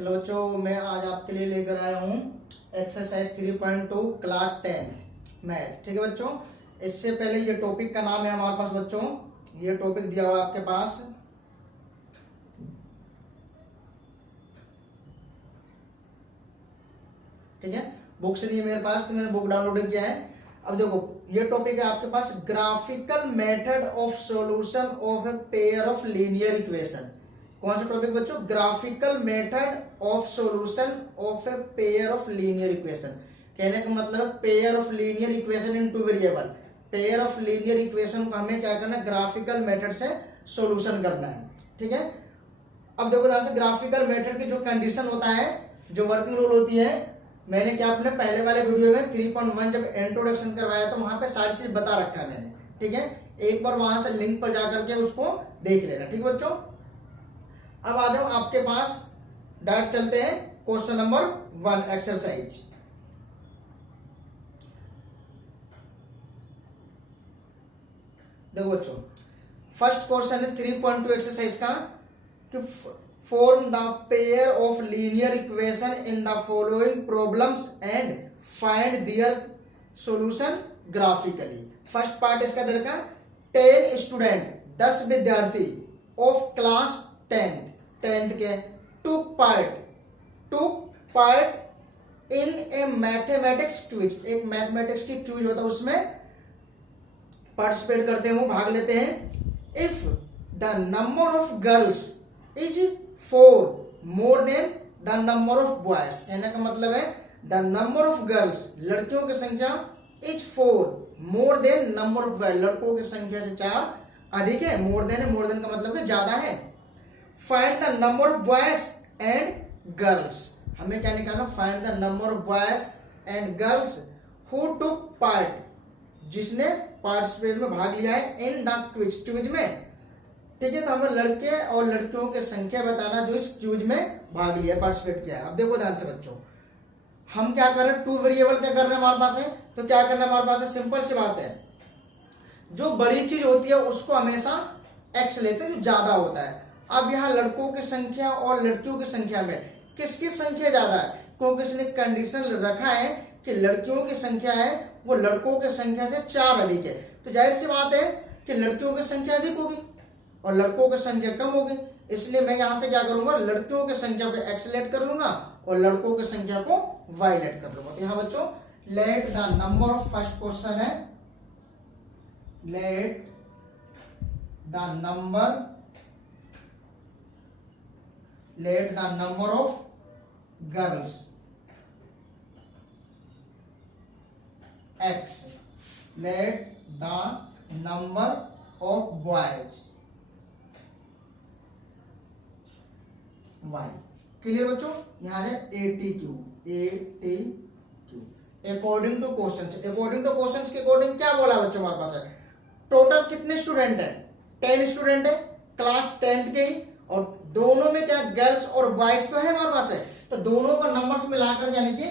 Hello बच्चों, मैं आज आपके लिए लेकर आया हूँ एक्सरसाइज 3.2 क्लास 10 मैथ। ठीक है बच्चों, इससे पहले ये टॉपिक का नाम है हमारे पास बच्चों, ये टॉपिक दिया हुआ है आपके पास। ठीक है, बुक्स नहीं है मेरे पास तो मैंने बुक डाउनलोड किया है। अब देखो, ये टॉपिक है आपके पास graphical method of solution of a pair of linear equation. कौन सा टॉपिक बच्चों? Graphical method of solution of a pair of linear equation. कहने का मतलब pair of linear equation in two variable. Pair of linear equation को हमें क्या करना है? ग्राफिकल मेथड से सॉल्यूशन करना है। ठीक है, अब देखो ध्यान से, ग्राफिकल मेथड की जो कंडीशन होता है, जो वर्किंग रूल होती है, मैंने क्या अपने पहले वाले वीडियो में 3.1 जब इंट्रोडक्शन करवाया तो वहां पे सारी चीज बता रखा है मैंने। ठीक है, एक बार वहां से लिंक पर जाकर के उसको देख लेना। ठीक है बच्चों, अब आ जाओ आपके पास, डायरेक्ट चलते हैं क्वेश्चन नंबर 1 एक्सरसाइज। देखो बच्चों, फर्स्ट क्वेश्चन है 3.2 एक्सरसाइज का कि form the pair of linear equation in the following problems and find their solution graphically। First part इसका दर का 10 स्टूडेंट 10 विद्यार्थी ऑफ क्लास 10th के took part in a mathematics quiz। एक मैथमेटिक्स की quiz होता है, उसमें पार्टिसिपेट करते हैं, वो भाग लेते हैं। If the number of girls is 4 more than the number of boys. कहने का मतलब है द नंबर ऑफ गर्ल्स, लड़कियों की संख्या, is 4 more than number of boys, लड़कों की संख्या से 4 अधिक है। मोर देन है, मोर देन का मतलब है ज्यादा है। Find the number of boys and girls, हमें क्या निकालना? Find the number of boys and girls who took part, जिसने पार्टिसिपेट में भाग लिया है, इन द क्विज में। ठीक है, तो हमें लड़के और लड़कियों की संख्या बताना जो इस क्विज में भाग लिया, पार्टिसिपेट किया है। अब देखो ध्यान से बच्चों, हम क्या कर रहे हैं? 2 वेरिएबल क्या कर रहे हैं हमारे पास है, तो क्या करना है हमारे पास है? सिंपल सी बात है, जो बड़ी चीज होती है उसको हमेशा x लेते हैं, जो ज्यादा होता है। अब यहाँ लड़कों की संख्या और लड़कियों की संख्या में किसकी संख्या ज्यादा है? क्योंकि इसने कंडीशन रखा है कि लड़कियों की संख्या है वो लड़कों की संख्या से 4 अधिक है, तो जाहिर सी बात है कि लड़कियों की संख्या अधिक होगी और लड़कों की संख्या कम होगी। इसलिए मैं यहां से क्या करूंगा? लड़कियों की संख्या को x लेट कर लूंगा और लड़कों की संख्या को y लेट कर लूंगा। तो यहां बच्चों let the number of, first question है let the number of girls x, let the number of boys y। Clear बच्चों? यहां है ATQ according to questions. According to questions के अकॉर्डिंग क्या बोला बच्चों हमारे पास है? टोटल कितने स्टूडेंट है? 10 स्टूडेंट है, क्लास 10th के ही, और दोनों में क्या गर्ल्स और बॉयज तो है हमारे पास है, तो दोनों का नंबर्स मिलाकर, यानी कि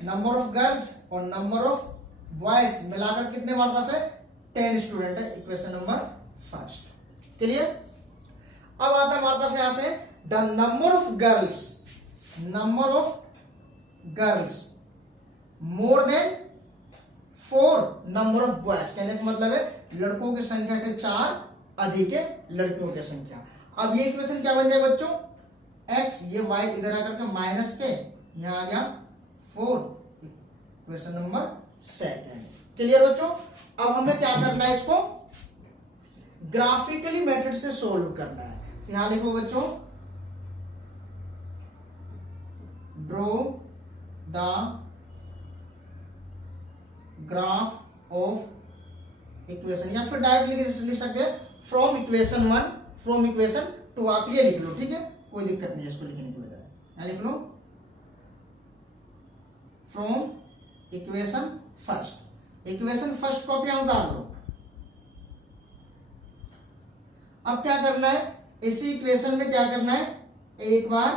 नंबर ऑफ गर्ल्स और नंबर ऑफ बॉयज मिलाकर कितने हमारे पास है? 10 स्टूडेंट है। Equation number first. क्लियर? अब आता है हमारे पास यहां से the number of girls more than 4 number of boys. कहने का मतलब है लड़कों की संख्या से 4 अधिक है लड़कियों की संख्या। अब ये इक्वेशन क्या बन जाए बच्चों? x, ये y इधर आकर के माइनस के यहां आ गया 4। Equation number second. क्लियर बच्चों? अब हमें क्या करना है? इसको ग्राफिकली मेथड से सोल्व करना है। यहां लिखो बच्चों, draw the graph of equation, या फिर डायरेक्टली लिख सकते हैं फ्रॉम इक्वेशन 1 फ्रॉम इक्वेशन 2। आप ये लिख लो, ठीक है, कोई दिक्कत नहीं है इसको लिखने की बजाय। यहां लिख लो from equation first. Equation first को आप यहां उतार लो। अब क्या करना है? इसी इक्वेशन में क्या करना है? एक बार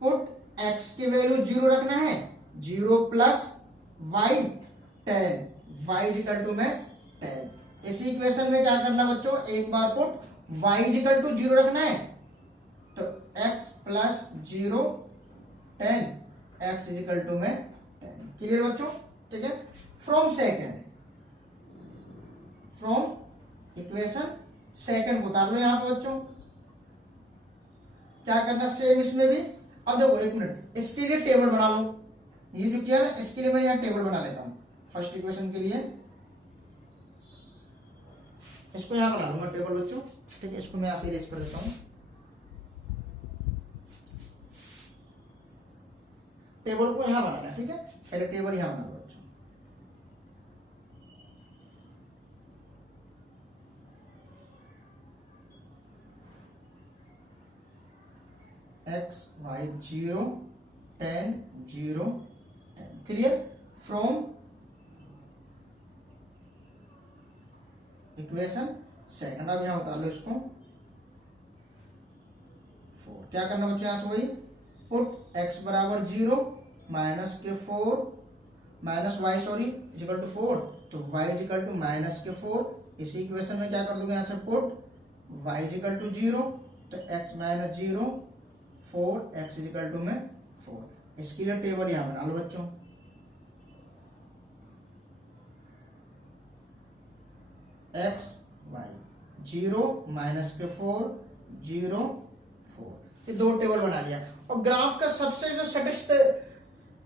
पुट x की वैल्यू 0 रखना है, 0 plus y 10, y equal to में 10। इसी इक्वेशन में क्या करना बच्चों? एक बार पुट y इक्वल टू 0 रखना है, तो x plus 0 10 x is equal to में 10। क्लियर बच्चों? ठीक है। From second, from equation second को उतार लो यहाँ पे बच्चों। क्या करना सेम इसमें भी। अब देखो एक मिनट, इसके लिए टेबल बना लो। ये जो किया ना, इसके लिए मैं यहाँ टेबल बना लेता हूँ फर्स्ट इक्वेशन के लिए। इसको यहाँ बना लूंगा टेबल बच्चों। ठीक है, इसको मैं यहाँ से इरेज कर देता हूँ। टेबल को यहाँ बनाना है। ठीक है, पहले टेबल यहाँ बना लो बच्चों। X Y 0 10 0 10। Clear? From equation second. अब यहां उतार लो इसको 4। क्या करना बच्चों यहां से वही, पुट x बराबर 0 माइनस के 4 minus Y sorry is equal to 4, तो y इजिकल टू माइनस के 4। इसी इक्वेशन में क्या कर दोगे यहां से, पुट y इजिकल टू 0, तो x minus 0 4 x is equal to में 4। इसके लिए टेबल यहां बना लो बच्चों। x y 0 माइनस के 4 0 4, ये दो टेबल बना लिया। और ग्राफ का सबसे जो सटीक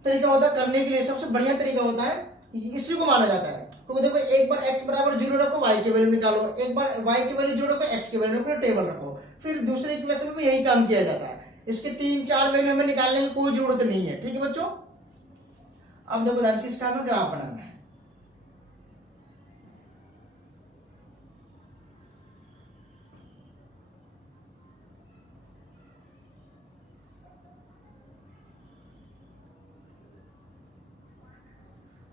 तरीका होता है करने के लिए, सबसे बढ़िया तरीका होता है इसी को माना जाता है। तो देखो एक बार x बराबर 0 रखो, y की वैल्यू निकालो, एक बार y की वैल्यू 0 रखो, x की वैल्यू रखो, टेबल रखो। फिर दूसरे इक्वेशन में भी यही काम किया जाता है। इसके 3-4 वैल्यू हमें निकालने की कोई जरूरत नहीं है। ठीक है बच्चों? अब देखो ध्यान से इसका हमें ग्राफ बनाना है।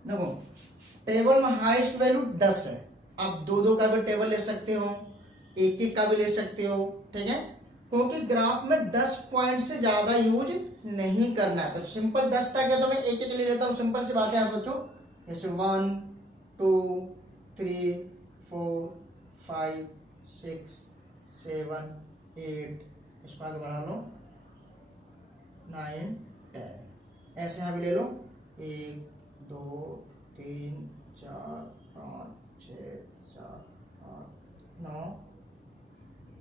देखो टेबल में हाईएस्ट वैल्यू 10 है। आप 2-2 का भी टेबल ले सकते हो, 1-1 का भी ले सकते हो। ठीक है, क्योंकि ग्राफ में 10 पॉइंट से ज्यादा यूज नहीं करना है। तो सिंपल 10 तक है तो मैं 1-1 ले लेता हूं। सिंपल सी बात है आप बच्चों, जैसे 1 2 3 4 5 6 7 8, इसको आगे बढ़ा लो 9 10, ऐसे यहां भी ले लो 1 2 3 4 5 6 7 8 9,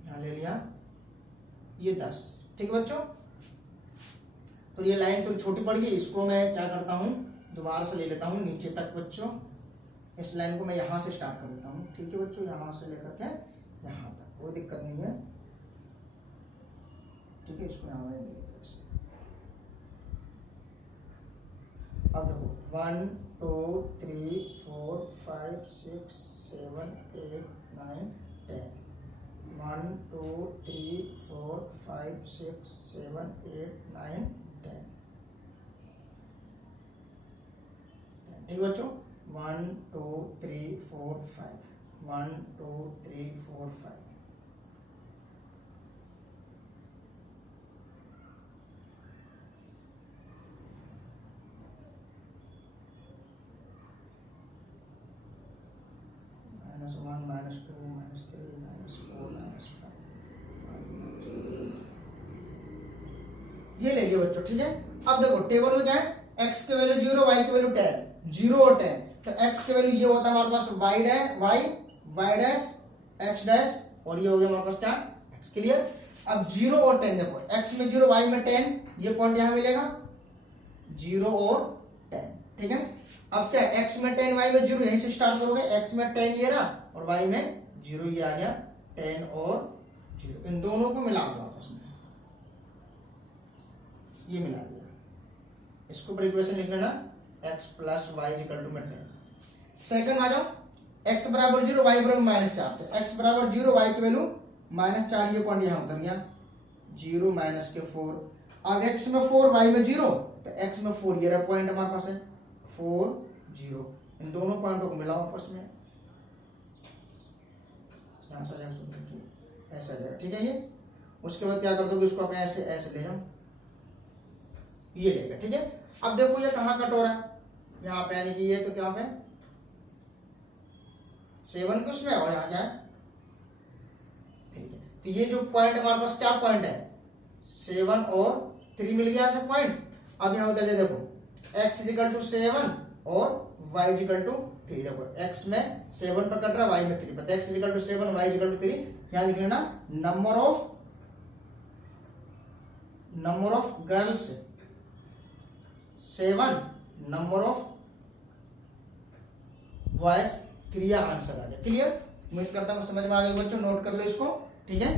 यहां ले लिया ये 10। ठीक है बच्चों? तो ये लाइन थोड़ी छोटी पड़ गई, इसको मैं क्या करता हूं दोबारा से ले लेता हूं नीचे तक बच्चों। इस लाइन को मैं यहां से स्टार्ट कर देता हूं। ठीक है बच्चों, यहां से लेकर के यहां तक, कोई दिक्कत नहीं है। ठीक है, इसको यहां मैं ले लेता हूं। अब देखो 1 2 3 4 5 6 7 8 9 10, 1 2 3 4 5 6 7 8 9 10। ठीक बच्चों? 1 2 3 4 5, 1 2 3 4 5। -1 -2 -3 -4 -5, ये ले लिया बच्चों। ठीक है, अब देखो टेबल में क्या है, x की वैल्यू 0, y की वैल्यू 10, 0 और 10। तो x की वैल्यू ये होता है हमारे पास y डैश x डैश, और ये हो गया हमारे पास क्या x। क्लियर? अब 0 और 10 देखो, x में 0 y में 10, ये पॉइंट यहां मिलेगा 0 और 10। ठीक है, अब क्या x में 10 y में 0, यहीं से स्टार्ट करोगे। x में 10 ये रहा और y में 0 ये आ गया, 10 और 0, इन दोनों को मिला दो आपस में, ये मिला दिया। इसको ऊपर इक्वेशन लिख लेना x plus Y equal to में 10। सेकंड आ जाओ, x बराबर 0 y बराबर -4, तो x बराबर 0 y की वैल्यू -4, ये पॉइंट यहां उतर गया 0 माइनस के 4। अब x में 4 y में 0, तो x में 4 ये रहा पॉइंट हमारे पास है 4 0, इन दोनों पॉइंटों को मिलाओ आपस में, यहां से ऐसा जाएगा। ठीक है, ये उसके बाद क्या कर दोगे, इसको आप ऐसे ऐसे ले जाओ, ये लेगा। ठीक है, अब देखो ये कहां कट हो रहा है, यहां पे, यानी कि ये तो क्या पे 7 के उसमें, और यहां क्या है। ठीक है, तो ये जो पॉइंट हमारे पास क्या पॉइंट है 7 और 3 मिल गया ऐसे पॉइंट। अब यहाँ उधर देखो x इजिकल टू 7 और y इजिकल टू 3। देखो x में 7 पर कट रहा, y में 3 पर, x is equal to 7 y is equal to 3। यहाँ लिख लेना number of girls 7, number of boys 3 answer आ गया। क्लियर? उम्मीद करता हूं समझ में आ गया बच्चों, नोट कर लो इसको। ठीक है,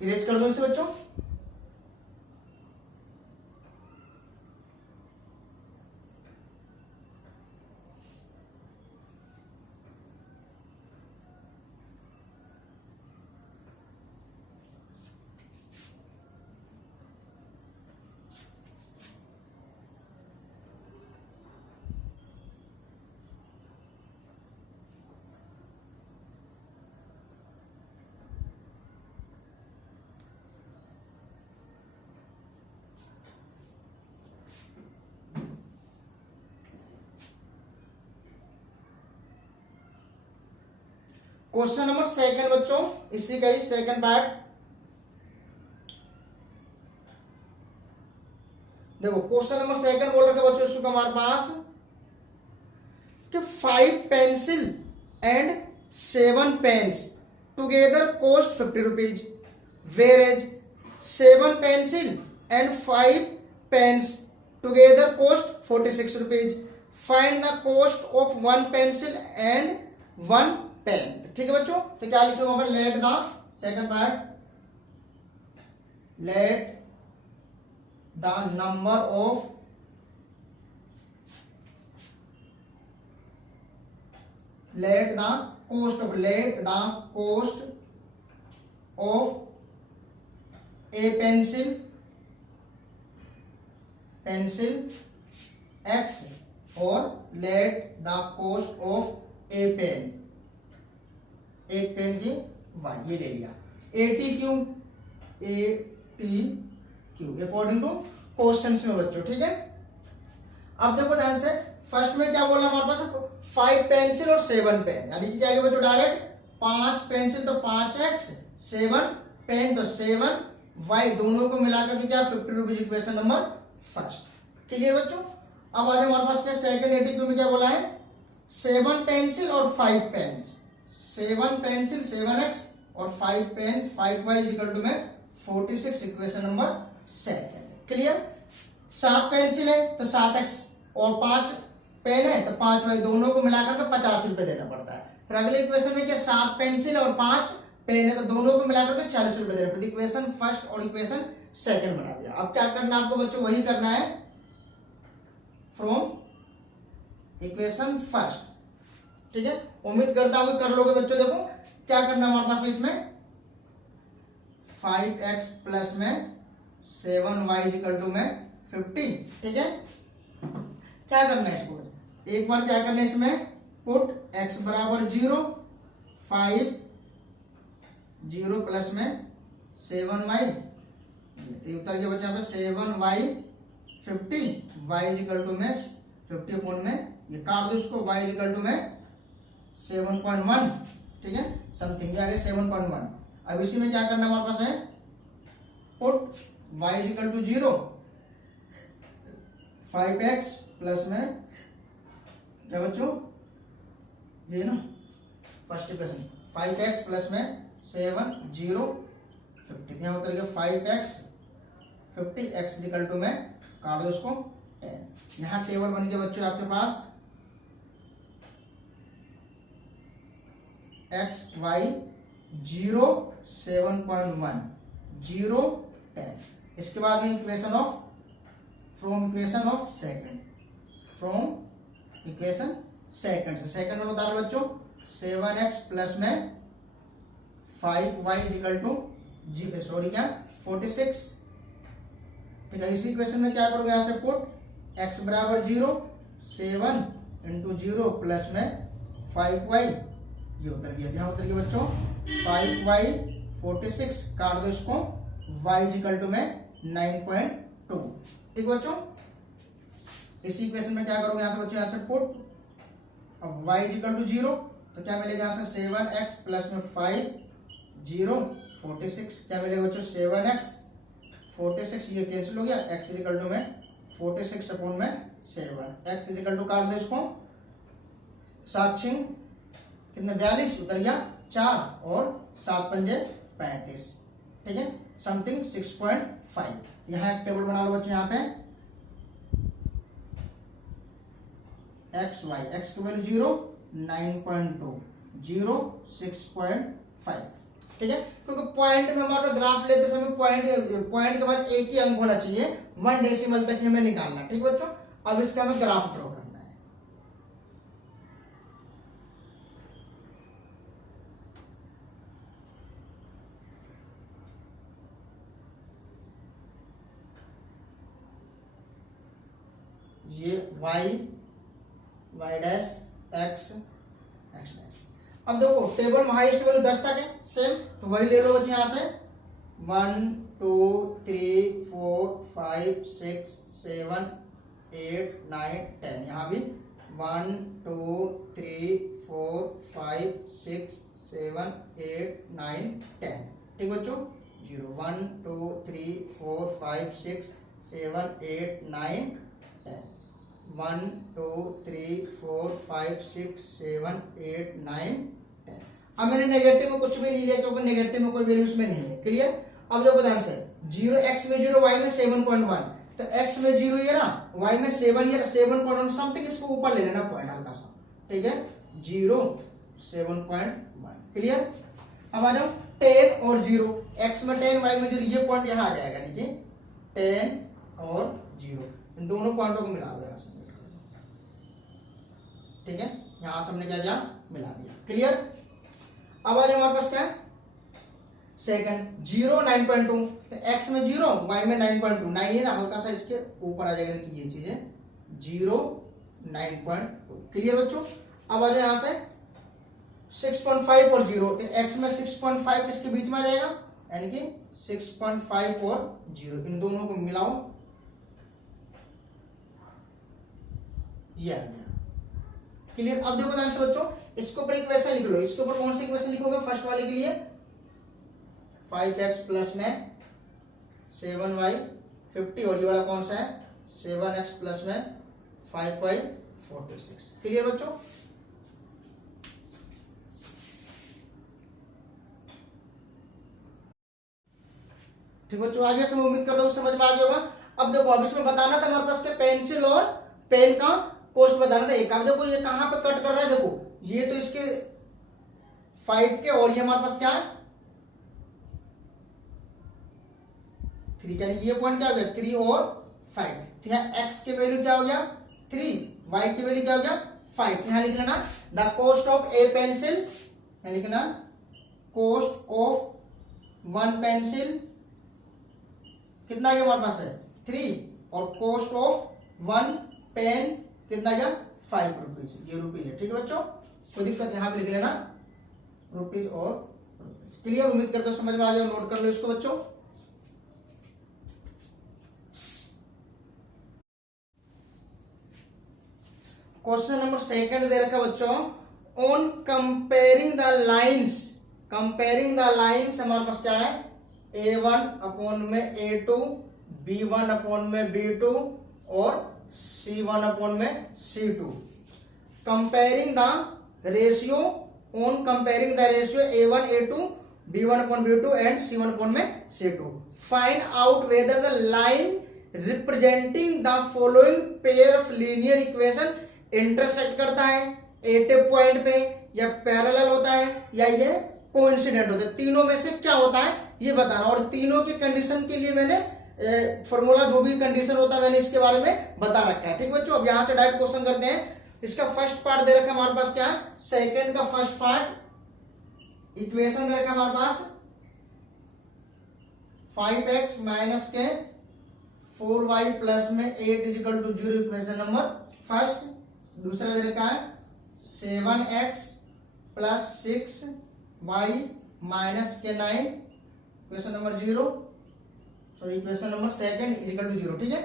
इरेज कर दो इसे बच्चों। क्वेश्चन नंबर सेकंड बच्चों, इसी का ही सेकंड पार्ट। देखो क्वेश्चन नंबर सेकंड बोल रखे बच्चों इसको हमारे पास कि 5 pencil and 7 pens together cost 50 rupees, whereas 7 pencil and 5 pens together cost 46 rupees. Find the cost of 1 pencil and 1 pen. ठीक है बच्चों, तो क्या लिखे वहां पर, let the second part, let the number of let the cost of a pencil x और let the cost of a pen, एक पेन की y, ये ले लिया। ATQ अकॉर्डिंग टू क्वेश्चन में बच्चों। ठीक है, अब देखो ध्यान से, फर्स्ट में क्या बोला हमारे पास, 5 पेंसिल और 7 पेन, यानी कि क्या है बच्चों, डायरेक्ट 5 पेंसिल तो 5x, 7 पेन तो 7y, दोनों को मिलाकर के क्या 50 rupees, equation number first. Clear बच्चों? अब आज हमारे पास क्या सेकंड ATQ में क्या बोला है, 7 पेंसिल और 5 पेन्स, 7 पेंसिल 7x और 5 पेन 5y इक्वल टू में 46, equation number second. Clear? 7 pencil है तो 7x और 5 पेन है तो 5y, दोनों को मिलाकर के 50 रुपए देना पड़ता है। फिर अगले इक्वेशन में क्या 7 पेंसिल और 5 पेन है तो दोनों को मिलाकर के 40 रुपए देना पड़ता है। इक्वेशन फर्स्ट और इक्वेशन सेकंड बना दिया। अब क्या करना है आपको बच्चों, वही करना है फ्रॉम इक्वेशन फर्स्ट। ठीक है, उम्मीद करता हूं कर लोगे बच्चों। देखो क्या करना हमारे पास है इसमें, 5x प्लस में 7y इक्वल टू में 50। ठीक है, क्या करना है इसको, एक बार क्या करना है इसमें, पुट x बराबर 0, 5 0 प्लस में 7y, उत्तर के बच्चे पे 7y 50, y इक्वल टू में 50 अपॉन में ये काट दो इसको, y इक्वल टू में 7.1। ठीक है, समथिंग आ गया 7.1। अब इसी में क्या करना हमारे पास है, put y equal to 0, 5x plus में क्या बच्चों, ये ना फर्स्ट इक्वेशन, 5x प्लस में 7 0 50, यहाँ उतर गया 5x 50, x इक्वल टू में काट दो उसको 10। यहाँ टेबल बन गया बच्चों आपके पास x y 0 7.1 0 10। इसके बाद में equation of from equation of second, from equation second से सेकंड वाला बता रहे बच्चों, 7x प्लस में 5y इक्वल टू क्या 46। ठीक है, इसी इक्वेशन में क्या करोगे, यहां से पुट x बराबर 0, 7 इंटू 0 प्लस में 5y, ये उतर गया, यहाँ उतर गया बच्चों 5y 46, काट दो इसको, y इक्वल टू में 9.2। ठीक बच्चों, इसी इक्वेशन में क्या करोगे, यहां से बच्चों, यहां से पुट, अब y इक्वल टू 0, तो क्या मिलेगा यहाँ से 7x प्लस में 5 0 46 क्या मिलेगा बच्चों 7x 46 ये कैंसिल हो गया x इजिकल टू में 46 अपॉन में 7 x इजिकल टू काट दो इसको 7 छिंग कितने 42 उतर गया 4 और 7 पंजे 35 ठीक है समथिंग 6.5 यहाँ एक टेबल बना लो बच्चों यहाँ पे एक्स वाई एक्स की वैल्यू 0 9.2 0 6.5 ठीक है क्योंकि पॉइंट में हमारे ग्राफ लेते समय पॉइंट के बाद एक ही अंक होना चाहिए 1 डेसिमल तक हमें निकालना ठीक है बच्चों। अब इसका हमें ग्राफ ड्रॉ करना है। ये y डैश x डैश। अब देखो टेबल में हाईएस्ट वैल्यू 10 तक है सेम तो वही ले लो बच्चे यहाँ से 1 2 3 4 5 6 7 8 9 10 यहाँ भी 1 2 3 4 5 6 7 8 9 10 ठीक बच्चों 0 1 2 3 4 5 6 7 8 9 10 1 2 3 4 5 6 7 8 9 10। अब मैंने नेगेटिव में कुछ भी नहीं लिया क्योंकि नेगेटिव में कोई वैल्यू उसमें नहीं है क्लियर। अब देखो ध्यान से 0 x में 0 y में 7.1 तो x में 0 ये ना y में 7 ये 7.1 समथिंग इसको ऊपर ले लेना पॉइंट हल्का सा ठीक है 0 7.1 क्लियर। अब आ जाओ 10 और 0 x में 10 y में 0 ये पॉइंट यहाँ आ जाएगा यानी कि 10 और 0 इन दोनों पॉइंटों को मिला दो यहाँ से ठीक है यहां से हमने क्या किया मिला दिया क्लियर। अब आ जाए हमारे पास क्या है सेकंड 0 9.2 तो x में 0 y में 9.2 9 है ना हल्का सा इसके ऊपर आ जाएगा कि ये चीज है 0 9.2 क्लियर बच्चों। अब आ जाए यहां से 6.5 और 0 तो x में 6.5 इसके बीच में आ जाएगा यानी कि 6.5 और 0 इन दोनों को मिलाओ ये आ गया क्लियर। अब देखो ध्यान से बच्चों इसके ऊपर इक्वेशन लिख लो इसके ऊपर कौन सी इक्वेशन लिखोगे फर्स्ट वाले के लिए 5x प्लस में 7y 50 और ये वाला कौन सा है 7x प्लस में 5y 46 क्लियर बच्चों। ठीक बच्चों आगे से मैं उम्मीद करता हूं समझ में आ गया होगा। अब देखो अब इसमें बताना था हमारे पास पेंसिल और पेन का कॉस्ट बताना था एक। अब देखो ये कहां पे कट कर रहा है देखो ये तो इसके 5 के और ये हमारे पास क्या है 3 यानी ये पॉइंट क्या हो गया 3 और 5 तो यहाँ x के वैल्यू क्या हो गया 3 y की वैल्यू क्या हो गया 5 यहाँ लिख लेना the cost of a pencil यहाँ लिखना कॉस्ट ऑफ 1 पेंसिल कितना गया हमारे पास है 3 और कॉस्ट ऑफ 1 पेन कितना गया 5 रुपीज ये रुपीज है ठीक है बच्चों कोई दिक्कत यहां पे लिख लेना रुपीज और रुपीज क्लियर। उम्मीद करते हो समझ में आ जाए नोट कर लो इसको बच्चों। क्वेश्चन नंबर सेकंड दे रखा बच्चों ऑन कंपेयरिंग द लाइन्स हमारे पास क्या है a1 अपॉन में a2 b1 अपॉन में b2 और c1 अपॉन में c2 comparing the ratio on comparing the ratio a1 a2 b1 upon b2 and c1 upon में c2 find out whether the line representing the following pair of linear equation intersect करता है एटिव point पे या parallel होता है या ये coincident होता है तीनों में से क्या होता है ये बताना और तीनों की कंडीशन के लिए मैंने फॉर्मूला जो भी कंडीशन होता है मैंने इसके बारे में बता रखा है ठीक बच्चों। अब यहां से डायरेक्ट क्वेश्चन करते हैं। इसका फर्स्ट पार्ट दे रखा है हमारे पास क्या है सेकंड का फर्स्ट पार्ट इक्वेशन दे रखा है हमारे पास 5x माइनस के 4y प्लस में 8 equal to 0 equation number first. दूसरा दे रखा है 7x प्लस 6y माइनस के 9 equation number 0 sorry equation number second equal to 0 ठीक है।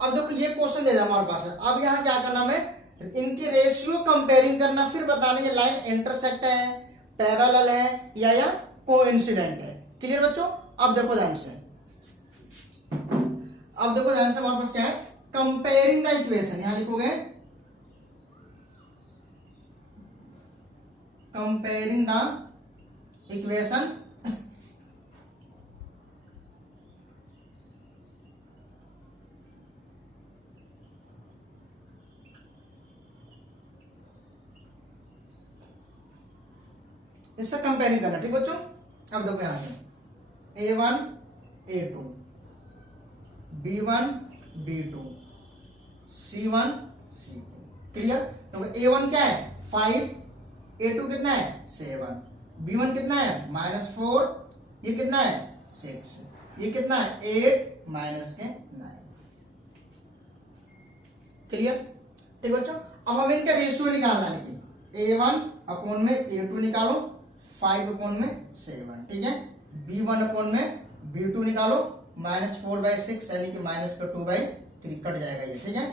अब देखो ये क्वेश्चन दे रहा है हमारे पास है। अब यहाँ क्या करना है इनकी रेशियो कंपेयरिंग करना, फिर बताना ये लाइन इंटरसेक्ट है, पैरेलल है या कोइंसिडेंट है। क्लियर बच्चों? अब देखो ध्यान से, हमारे पास क्या है, कंपेयरिंग द इक्वेशन, यहां लिखोगे कंपेयरिंग द इक्वेशन इससे कंपेयरिंग करना। ठीक बच्चों? अब देखो यहां से A1 A2 B1 B2 C1 C2। Clear? तो A1 क्या है 5, A2 कितना है 7, B1 कितना है -4, ये कितना है 6, ये कितना है 8 माइनस के 9। क्लियर? ठीक बच्चों? अब हम इनका रेशियो निकालना है। A1 अपॉन में A2 निकालो, 5 अपॉन में 7। ठीक है? B1 अपॉन में B2 निकालो, -4/6 यानी कि -2/3 कट जाएगा ये। ठीक है?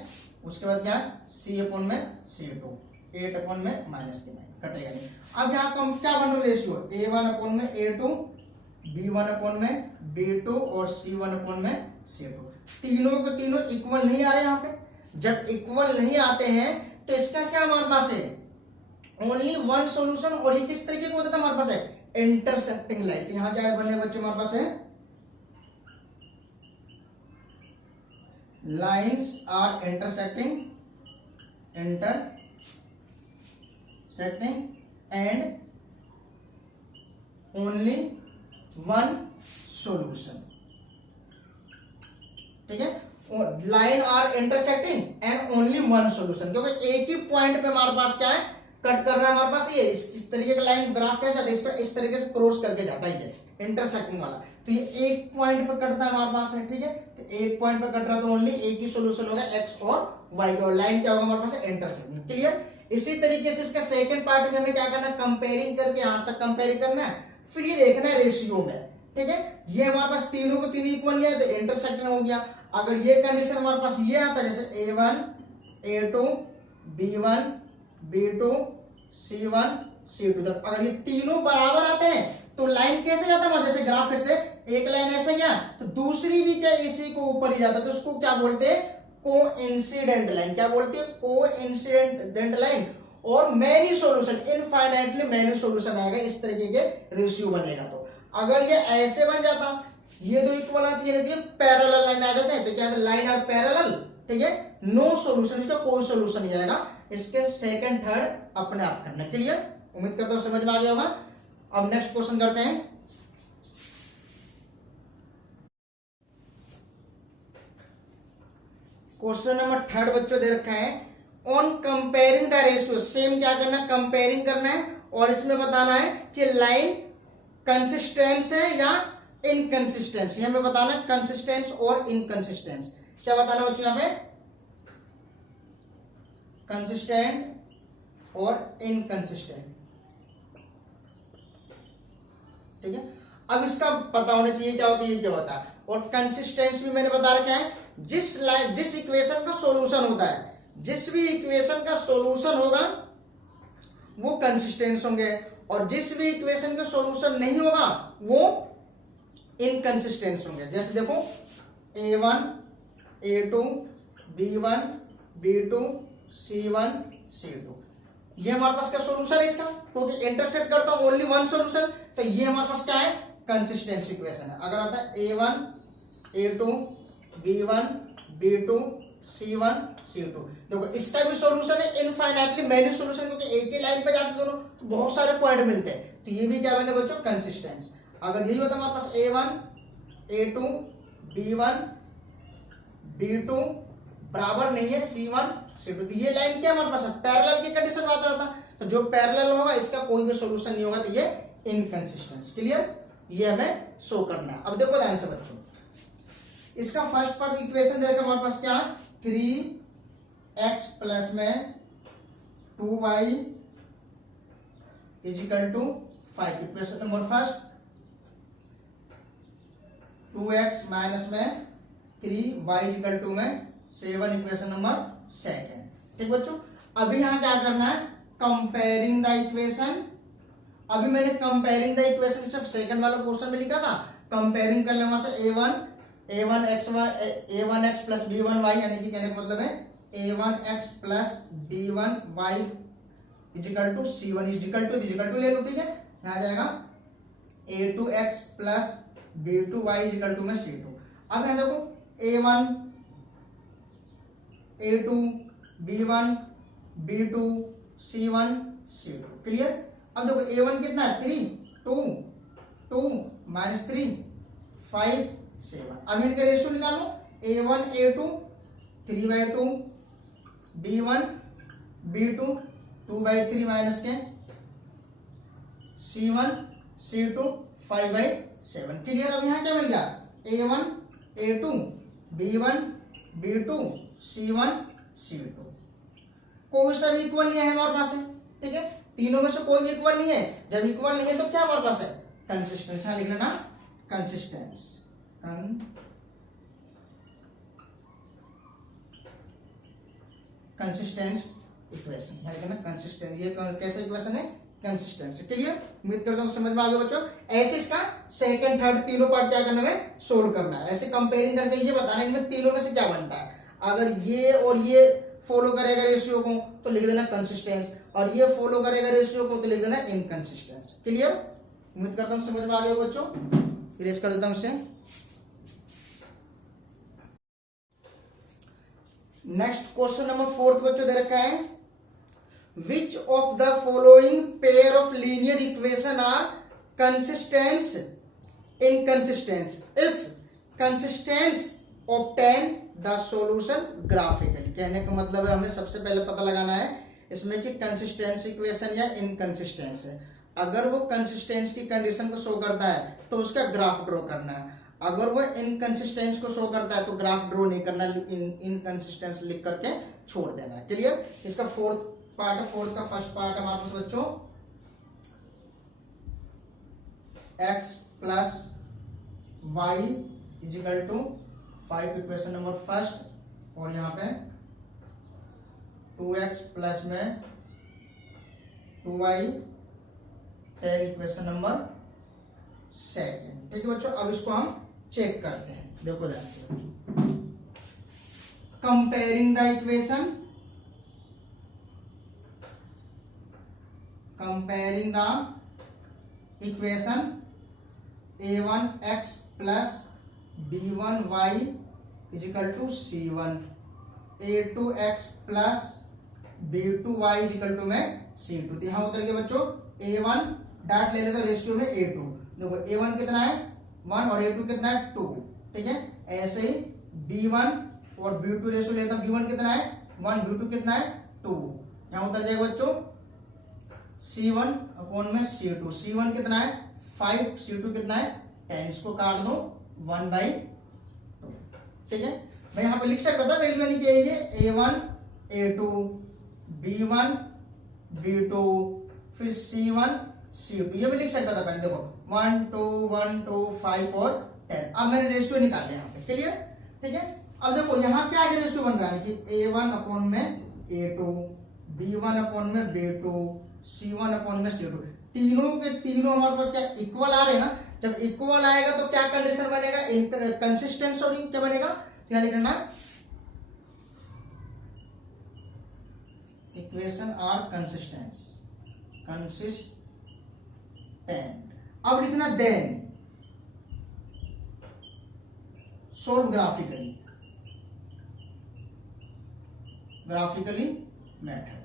उसके बाद क्या C अपॉन में C2, 8 अपॉन में -9 कटेगा नहीं। अब यहाँ कम क्या बन रहा है रेशियो, A1 अपॉन में A2, B1 अपॉन में B2 और C1 अपॉन में C2। तीनों के तीनों इक्वल नहीं आ रहे यहाँ पे। जब इक्वल नहीं आते हैं तो इसका क्या हमारे पास है, ओनली वन सॉल्यूशन। और ये किस तरीके का होता था हमारे पास है, इंटरसेक्टिंग लाइन। यहां क्या है बने बच्चे हमारे पास है, lines are intersecting and only one solution. ठीक है? Line are intersecting and only one solution, क्योंकि एक ही पॉइंट पे हमारे पास क्या है, कट कर रहा है हमारे पास। ये इस तरीके का लाइन ग्राफ कैसा है, इस पे इस तरीके से क्रॉस करके जाता है, ये इंटरसेक्टिंग वाला। तो ये एक पॉइंट पर कटता है हमारे पास है। ठीक है? तो एक पॉइंट पर कट रहा तो ओनली एक ही सॉल्यूशन होगा, एक्स और वाई का। और लाइन क्या होगा हमारे पास, इंटरसेक्टिंग। क्लियर? इसी तरीके से इसका सेकंड पार्ट में हमें क्या करना है, कंपेयरिंग करके यहां तक कंपेयर करना है, फिर ये देखना है रेशियो में। ठीक है? ये हमारे पास तीनों को तीन इक्वल है तो इंटरसेक्टिंग हो गया। अगर ये कंडीशन हमारे पास ये आता है, जैसे A1 A2 B1 B2 C1 C2, अगर ये तीनों बराबर आते हैं तो लाइन कैसे जाता है, जैसे ग्राफ खींचते एक लाइन ऐसे गया तो दूसरी भी क्या इसी को ऊपर ही जाता है, तो उसको क्या बोलते हैं, कोइंसिडेंट लाइन। क्या बोलते हैं, कोइंसिडेंट लाइन। और many solution, infinitely many solution आएगा, इस तरीके के रेशियो बनेगा। तो अगर ये ऐसे बन जाता, ये दो इक्वल आती है, पैरेलल लाइन आ जाते हैं, तो क्या लाइन आर पैरेलल। ठीक है? नो सॉल्यूशन, इसका कोई सॉल्यूशन नहीं आएगा। इसके सेकंड थर्ड अपने आप करना। क्लियर? उम्मीद करता हूं समझ में आ गया होगा। अब नेक्स्ट क्वेश्चन करते हैं। क्वेश्चन नंबर 3 बच्चों दे रखा है, on comparing the ratio. Same क्या करना है, कंपेयरिंग करना है और इसमें बताना है कि लाइन कंसिस्टेंस है या इनकंसिस्टेंस। हमें बताना है कंसिस्टेंस और इनकंसिस्टेंस। क्या बताना बच्चों यहाँ पे, कंसिस्टेंट और इनकंसिस्टेंट। ठीक है? अब इसका पता होना चाहिए क्या होता है, ये क्या होता है। और कंसिस्टेंस भी मैंने बता रखा है, जिस इक्वेशन का सॉल्यूशन होता है, जिस भी इक्वेशन का सॉल्यूशन होगा वो कंसिस्टेंस होंगे, और जिस भी इक्वेशन का सॉल्यूशन नहीं होगा वो इनकंसिस्टेंस होंगे। जैसे देखो A1 A2 B1 B2 C1 C2, ये हमारे पास क्या सॉल्यूशन है इसका, क्योंकि इंटरसेक्ट करता हूं ओनली वन सॉल्यूशन, तो ये हमारे पास क्या है, कंसिस्टेंट इक्वेशन है। अगर आता है A1 A2 B1 B2 C1 C2, देखो इसका भी सॉल्यूशन है इनफाइनाइटली मैनी सॉल्यूशन, क्योंकि एक ही लाइन पे जाते दोनों तो बहुत सारे पॉइंट मिलते हैं। तो ये भी क्या बने बच्चों, कंसिस्टेंस। अगर यही होता हमारे पास A1 A2 B1 B2 बराबर नहीं है C1 C2, तो ये लाइन क्या हमारे पास है, पैरेलल की कंडीशन में आता था। तो जो पैरेलल होगा इसका कोई भी सॉल्यूशन नहीं होगा, तो ये इनकंसिस्टेंस। क्लियर? ये हमें शो करना है। अब देखो ध्यान से बच्चों, इसका फर्स्ट पार्ट इक्वेशन दे रखा हमारे पास क्या, 3x प्लस में 2y equal to 5। Equation number first, 2x minus में 3y इजिकल टू में 7। Equation number second. ठीक बच्चों? अभी यहाँ क्या करना है, कंपेयरिंग द इक्वेशन। अभी मैंने कंपेयरिंग द इक्वेशन सिर्फ सेकंड वाला क्वेश्चन में लिखा था, कंपेयरिंग कर लेना से a1 x plus b1 y, यानी कि कहने का मतलब है a1 x plus b1 y is equal to c1 equal to ले लो, ठीक है। यहाँ जाएगा a2 x plus b2 y is equal to में c2। अब यहाँ देखो a1 a2 b1 b2 c1 c2, clear. अब देखो a1 कितना है 3 2 2 माइनस 3 5 7। अब इनका रेशियो निकालो, a1 a2 3/2 b1 b2 2/3 minus के c1 c2 5/7, क्लियर। अब यहाँ क्या मिल गया, a1 a2 b1 b2 c1 c2, कोई सा भी इक्वल नहीं है हमारे पास है, ठीक है। तीनों में से कोई भी इक्वल नहीं है, जब इक्वल नहीं है तो क्या हमारे पास है, कंसिस्टेंस। यहाँ लिख लेना कंसिस्टेंस, कंसिस्टेंस इक्वेशन, यहाँ लिखना कंसिस्टेंस। ये कैसा इक्वेशन है, कंसिस्टेंस, क्लियर। उम्मीद करता हूँ समझ में आ गया बच्चों। ऐसे इसका सेकंड थर्ड तीनों पार्ट क्या करना है, सोल्व करना है। ऐसे कंपेयरिंग करके ये बताना है इनमें तीनों में से क्या बनता है। अगर ये और ये फॉलो करेगा रेशियो को तो लिख देना कंसिस्टेंस, और ये फॉलो करेगा रेशियो को तो लिख देना इनकंसिस्टेंस, क्लियर। उम्मीद करता हूँ समझ में आ गया बच्चों। इरेज कर देता हूं इसे। नेक्स्ट क्वेश्चन नंबर 4 बच्चों दे रखा है, which of the following pair of linear equation are consistence inconsistence if consistence obtain the solution graphically. कहने का मतलब है हमें सबसे पहले पता लगाना है इसमें कि कंसिस्टेंस इक्वेशन या इनकंसिस्टेंस है। अगर वो कंसिस्टेंस की कंडीशन को शो करता है तो उसका ग्राफ ड्रॉ करना है, अगर वो इनकंसिस्टेंस को शो करता है तो ग्राफ ड्रॉ नहीं करना, इनकंसिस्टेंस लिख करके छोड़ देना है, क्लियर। इसका फोर्थ पार्ट, फोर्थ का फर्स्ट पार्ट हमारे पास बच्चों x plus y equal to 5, equation number first, और यहाँ पे 2x प्लस में 2y 10, इक्वेशन नंबर सेकेंड, ठीक है बच्चों। अब इसको हम चेक करते हैं, देखो ध्यान से, comparing the equation, comparing the equation a1x plus b1y equal to c1, a2x plus b2y equal to में c2। यहां उतर गया बच्चों a1 डाट ले लेते रेशियो में a2, देखो a1 कितना है 1 और a2 कितना है 2, ठीक है। ऐसे ही b1 और b2 रेशियो लेता हूं, b1 कितना है 1, b2 कितना है 2, यहां उतर जाएगा बच्चों c1 अपॉन में c2, c1 कितना है 5, c2 कितना है 10, इसको काट दो 1/2, ठीक है। मैं यहां पे लिख सकता था वैल्यू, यानी कि a1 a2 b1 b2 फिर c1 c2, ये भी लिख सकता था पहले, देखो 1 2 1 2 5 और 10। अब मैंने रेशियो निकाले यहाँ पे, क्लियर, ठीक है। अब देखो यहाँ क्या आगे रेशियो बन रहा है कि a1 अपॉन में a2 b1 अपॉन में b2 c1 अपॉन में c2, तीनों के तीनों हमारे पास क्या इक्वल आ रहे हैं ना। जब इक्वल आएगा तो क्या कंडीशन बनेगा, कंसिस्टेंस, सॉरी क्या बनेगा, तो यहाँ लिखना इक्वेशन आर कंसिस्टेंस, कंसिस्टेंट। अब लिखना then solve graphically, graphically method.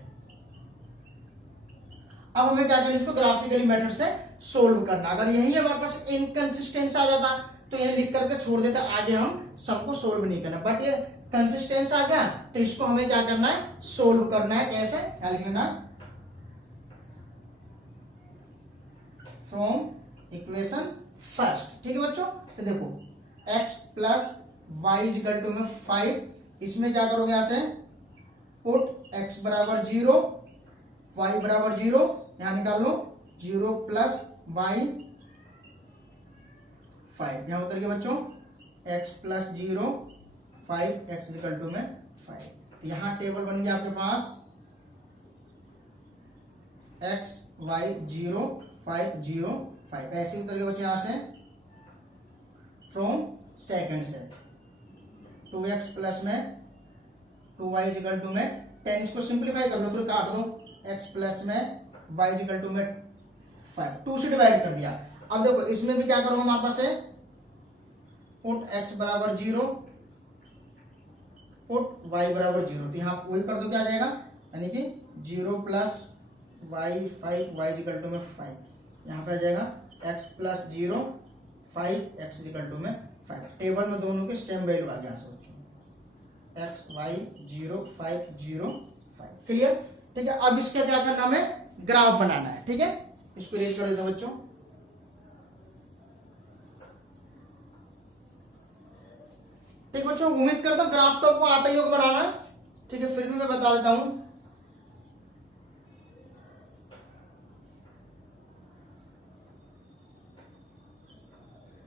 अब हमें क्या करना, इसको ग्राफिकली मेथड से सोल्व करना। अगर यही हमारे पास इनकंसिस्टेंस आ जाता तो ये लिख करके छोड़ देते, आगे हम सबको सोल्व नहीं करना, बट ये कंसिस्टेंस आ गया तो इसको हमें क्या करना है, सोल्व करना है। कैसे, क्या लिख लेना, फ्रॉम इक्वेशन फर्स्ट, ठीक है बच्चों। तो देखो x plus y equal to में 5, इसमें क्या करोगे, यहां से पुट x बराबर 0 y बराबर 0, यहां निकाल लो 0 प्लस वाई 5, यहां उतर गया बच्चों x plus 0 5 x is equal to में 5। यहां टेबल बन गया आपके पास एक्स वाई 0 5 0 5 ऐसे उतर के बच्चे यहां से फ्रॉम सेकंड से 2x प्लस में 2y इक्वल टू में 10, इसको सिंप्लीफाई कर लो तो काट दो, x प्लस में y इक्वल टू में 5, 2 से डिवाइड कर दिया। अब देखो इसमें भी क्या करोगे हमारे पास है पुट x बराबर 0 पुट y बराबर 0, तो यहाँ वही कर दो क्या आ जाएगा, यानी कि 0 plus y 5 y equal to में 5, यहाँ पे आ जाएगा x plus 0 5 x equal to में 5। टेबल में दोनों के सेम वैल्यू आ गया सोचो, x y 0 5 0 5। क्लियर? ठीक है, अब इसका क्या करना है, ग्राफ बनाना है। ठीक है, इसको रेज कर देता हूं बच्चों। ठीक बच्चों, उम्मीद करता हूं ग्राफ तो आपको आता ही होगा बनाना। ठीक है, फिर भी मैं बता देता हूं।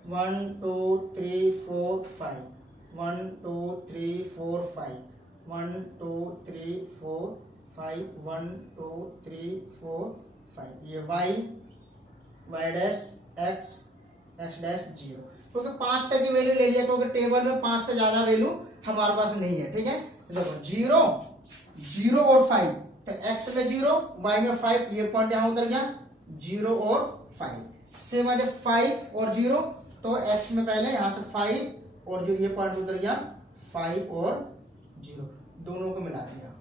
One two three four five, 1 2 3 4 5, 1 2 3 4 5, 1 2 3 4 5, ये y डैश x डैश 0, क्योंकि 5 तक की वैल्यू ले लिया, क्योंकि टेबल में 5 से ज्यादा वैल्यू हमारे पास नहीं है। ठीक है, देखो 0 0 और 5, तो x में 0 y में 5, ये पॉइंट यहां उतर गया 0 और 5। सेम आ 5 और 0, तो x में पहले यहां से 5 और 0, ये पॉइंट उतर गया 5 और 0, दोनों को मिला दिया।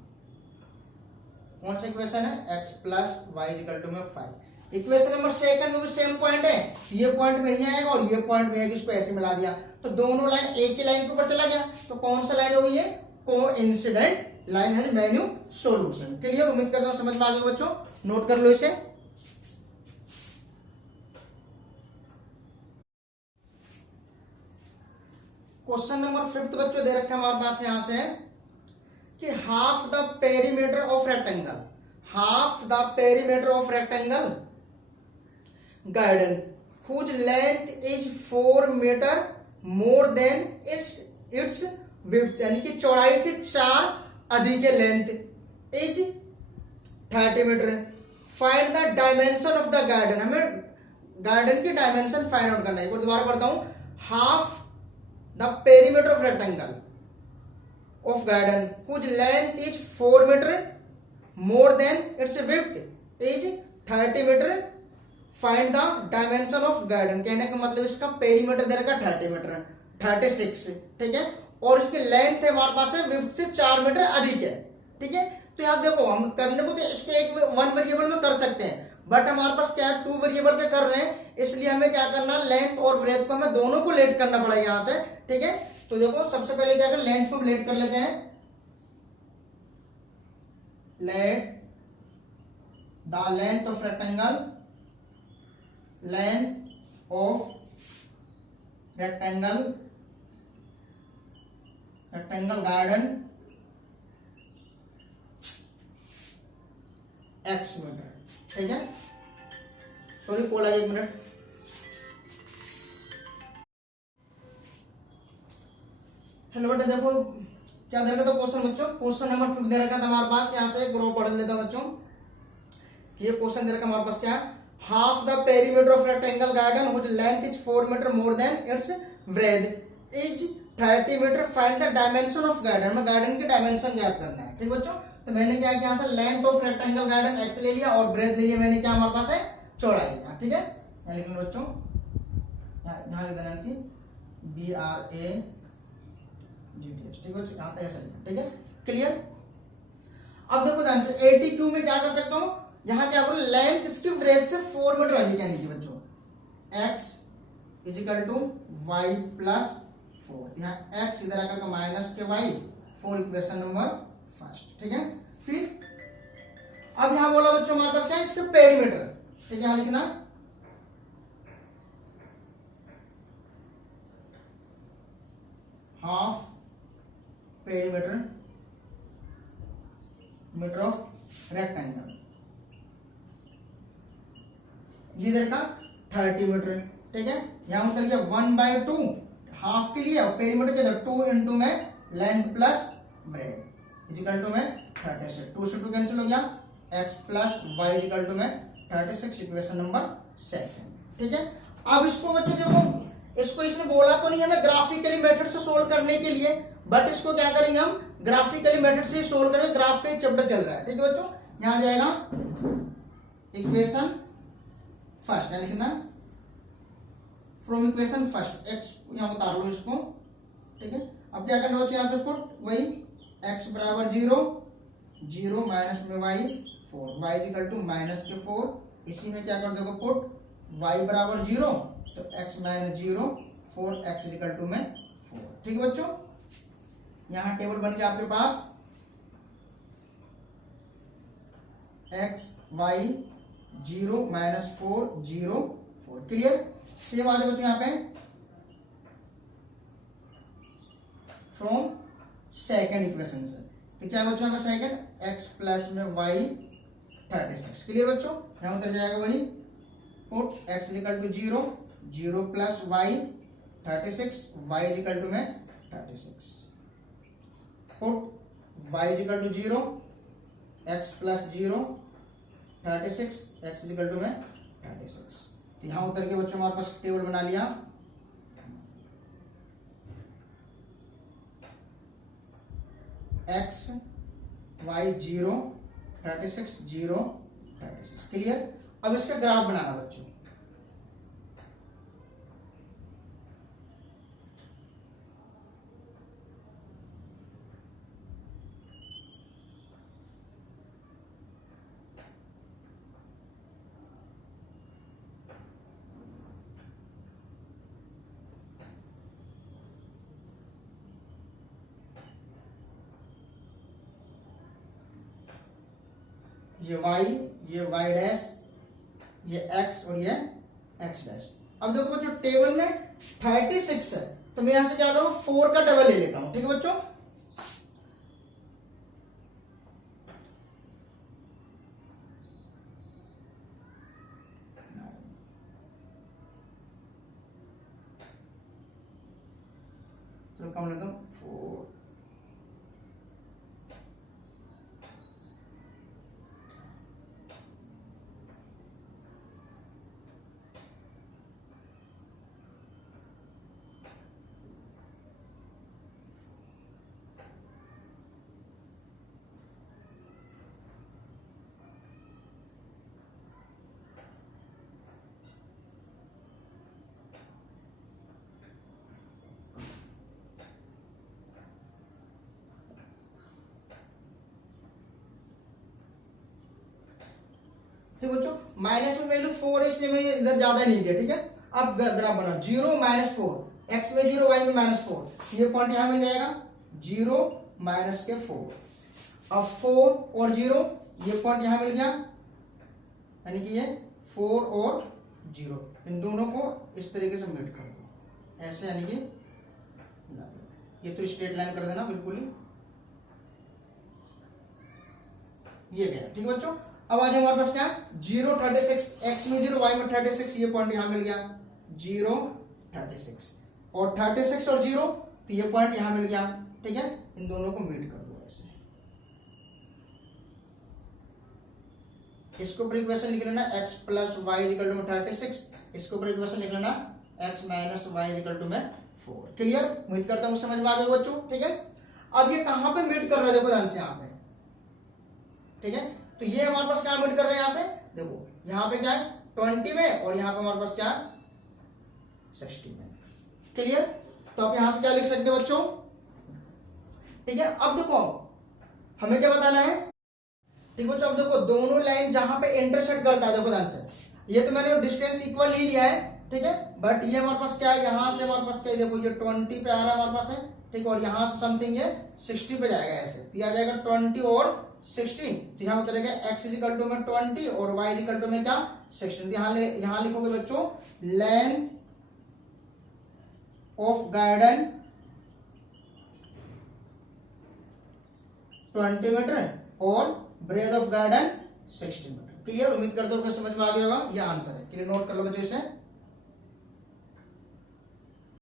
कौन सा इक्वेशन है, x plus Y equal to में 5। इक्वेशन नंबर सेकंड में भी सेम पॉइंट है, ये पॉइंट में नहीं आएगा और ये पॉइंट में आएगा, इसको ऐसे मिला दिया, तो दोनों लाइन एक ही लाइन के ऊपर चला गया। तो कौन सा लाइन होगी, ये कोइंसिडेंट लाइन है, मेन्यू सॉल्यूशन। क्लियर? उम्मीद करता हूं समझ में आ गया बच्चों, नोट कर लो इसे। क्वेश्चन नंबर 5 बच्चों दे रखा है हमारे पास यहां से कि half the perimeter of rectangle, half the perimeter of rectangle garden whose length is 4 metre more than its width, यानी कि चौड़ाई से 4 अधिक है, length is 30 metre. Find the dimension of the garden, हमें गार्डन की डायमेंशन फाइंड आउट करना है। एक बार दोबारा पढ़ता हूं, half the perimeter of rectangle of garden whose length is 4 meter more than its width is 30 meter, find the dimension of garden। कहने का मतलब इसका पेरीमीटर दे रखा 30 मीटर 36, ठीक है, और इसकी लेंथ है हमारे पास है विड्थ से 4 मीटर अधिक है। ठीक है, तो यहाँ देखो हम करने को तो इसको एक 1 वेरिएबल में कर सकते हैं, बट हमारे पास क्या है 2 वेरिएबल के कर रहे हैं, इसलिए हमें क्या करना, लेंथ और ब्रेथ को हमें दोनों को लेट करना पड़ेगा यहां से। ठीक है, तो देखो सबसे पहले क्या कर, लेंथ को लेट कर लेते हैं, let the length of rectangle, length of rectangle, rectangle garden x metre. ठीक है, सॉरी कॉल आइए, 1 मिनट। हेलो बेटा, देखो क्या दे रखा था क्वेश्चन बच्चों, क्वेश्चन नंबर 5 दे रखा था हमारे पास, यहां से ग्रो पढ़ लेता हूं बच्चों। ये क्वेश्चन दे रखा हमारे पास क्या है, half the perimeter of rectangle garden which length is 4 metre more than its breadth is 30 metre, find the dimension of garden, हमें गार्डन की डायमेंशन ज्ञात करना है। ठीक बच्चों, तो मैंने क्या किया, यहां से length of rectangle garden x ले लिया और ब्रेथ ले लिया मैंने, क्या हमारे पास है चौड़ाई लिया। ठीक है, यहां लिख लो बच्चों, यहां लिख देना कि BRA GTS। ठीक है, यहां तक ऐसा लिखा। ठीक है, क्लियर? अब देखो ध्यान से 80Q में क्या कर सकता हूं, यहां क्या बोलो, लेंथ इसकी ब्रेथ से 4 मीटर अधिक, यानी कि बच्चों x is equal to y plus 4, यहां x इधर आकर के माइनस के y, 4 इक्वेशन नंबर फर्स्ट। ठीक है, फिर अब यहां बोला बच्चों हमारे पास क्या है, इसका पेरीमीटर। ठीक है, यहां लिखना half perimeter metre of rectangle, ये देखा 30 मीटर। ठीक है, यहां उतर गया 1/2 हाफ के लिए, और पेरीमीटर के 2 इंटू में length plus breadth equal to में 30 से 2 कैंसिल हो गया, x plus Y equal to में 36, इक्वेशन नंबर 2। ठीक है, अब इसको बच्चों देखो, इसको इसने बोला तो नहीं हमें ग्राफिकली मेथड से सोल्व करने के लिए, बट इसको क्या करेंगे हम ग्राफिकली मेथड से सोल्व करेंगे। ग्राफ का एक चैप्टर चल रहा है। ठीक है बच्चों, यहां जाएगा इक्वेशन फर्स्ट है लिखना, फ्रॉम इक्वेशन फर्स्ट एक्स यहां उतार लो इसको। ठीक है, अब क्या करना बच्चों, यहां से पुट वही एक्स बराबर 0, 0 माइनस में y 4, y equal to minus के 4, इसी में क्या कर दोगे पुट y बराबर 0, तो x minus 0, 4x equal to में 4। ठीक है बच्चों, यहां टेबल बन गया आपके पास x y 0 minus 4 0 4। Clear, same आ जाए बच्चों यहाँ पे फ्रॉम सेकेंड इक्वेशन से। तो क्या बच्चों यहाँ पे सेकेंड x प्लस में y 36। क्लियर बच्चों, यहां उतर जाएगा वही put x equal to 0, 0 plus y 36, y equal to में 36, put y equal to 0, x plus 0 36, x equal to में 36। तो यहां उतर के बच्चों हमारे पास टेबल बना लिया। x y 0 36 0 36। क्लियर, अब इसका ग्राफ बनाना बच्चों। ये y, ये y डैश, ये x और ये x डैश। अब देखो बच्चों टेबल में 36 है, तो मैं यहां से क्या करूं 4 का टेबल ले लेता हूं। ठीक है बच्चों, चलो कम लेता हूं 4। ठीक बच्चों, माइनस में वैल्यू 4 है इसलिए मैंने इधर ज्यादा नहीं दिया। ठीक है, अब ग्राफ बना 0 माइनस 4, x में 0 y में माइनस 4, ये पॉइंट यहां मिल जाएगा 0 माइनस के 4। अब 4 और 0 ये पॉइंट यहां मिल गया, यानी कि ये 4 और 0 इन दोनों को इस तरीके से मीट कर दो ऐसे, यानी कि ये तो स्ट्रेट लाइन कर देना बिल्कुल ही, ये गया। ठीक है बच्चों, अब आ जाए हमारे पास क्या 0 36, x में 0 y में 36, ये पॉइंट यहां मिल गया 0 36, और 36 और 0 तो ये पॉइंट यहां मिल गया। ठीक है, इन दोनों को मीट कर दो ऐसे। इसको ऊपर इक्वेशन लिख लेना x plus Y equal to में 36, इसको ऊपर इक्वेशन लिख लेना x minus y equal to में 4। क्लियर, उम्मीद करता हूं समझ में आ गया बच्चों। ठीक है, अब ये कहां पे मीट कर रहा है देखो ध्यान से यहां पे। ठीक है, तो ये हमारे पास क्या मीट कर रहे हैं यहां से देखो, यहां पे क्या है 20 में, और यहां पे हमारे पास क्या 60 में। क्लियर, तो आप यहां से क्या लिख सकते हो बच्चों। ठीक है, अब देखो हमें क्या बताना है। ठीक बच्चों, अब देखो दोनों लाइन जहां पे इंटरसेक्ट करता है देखो ध्यान से, ये तो मैंने डिस्टेंस इक्वल ही लिया है। ठीक है, बट ये हमारे पास क्या है, यहां से हमारे पास क्या है देखो, ये 20 पे आ रहा है हमारे पास है। ठीक, और यहां से समथिंग ये 60 पे जाएगा ऐसे, दिया जाएगा 20 और 16, तो यहां उतरेगा x इक्वल टू में 20 और y इक्वल टू में क्या 16। यहां लिखोगे बच्चों लेंथ ऑफ गार्डन 20 मीटर और breadth of garden 60 metre. Clear, उम्मीद करता हूं कि समझ में आ गया होगा। यह आंसर है। क्लियर, नोट कर लो बच्चों इसे।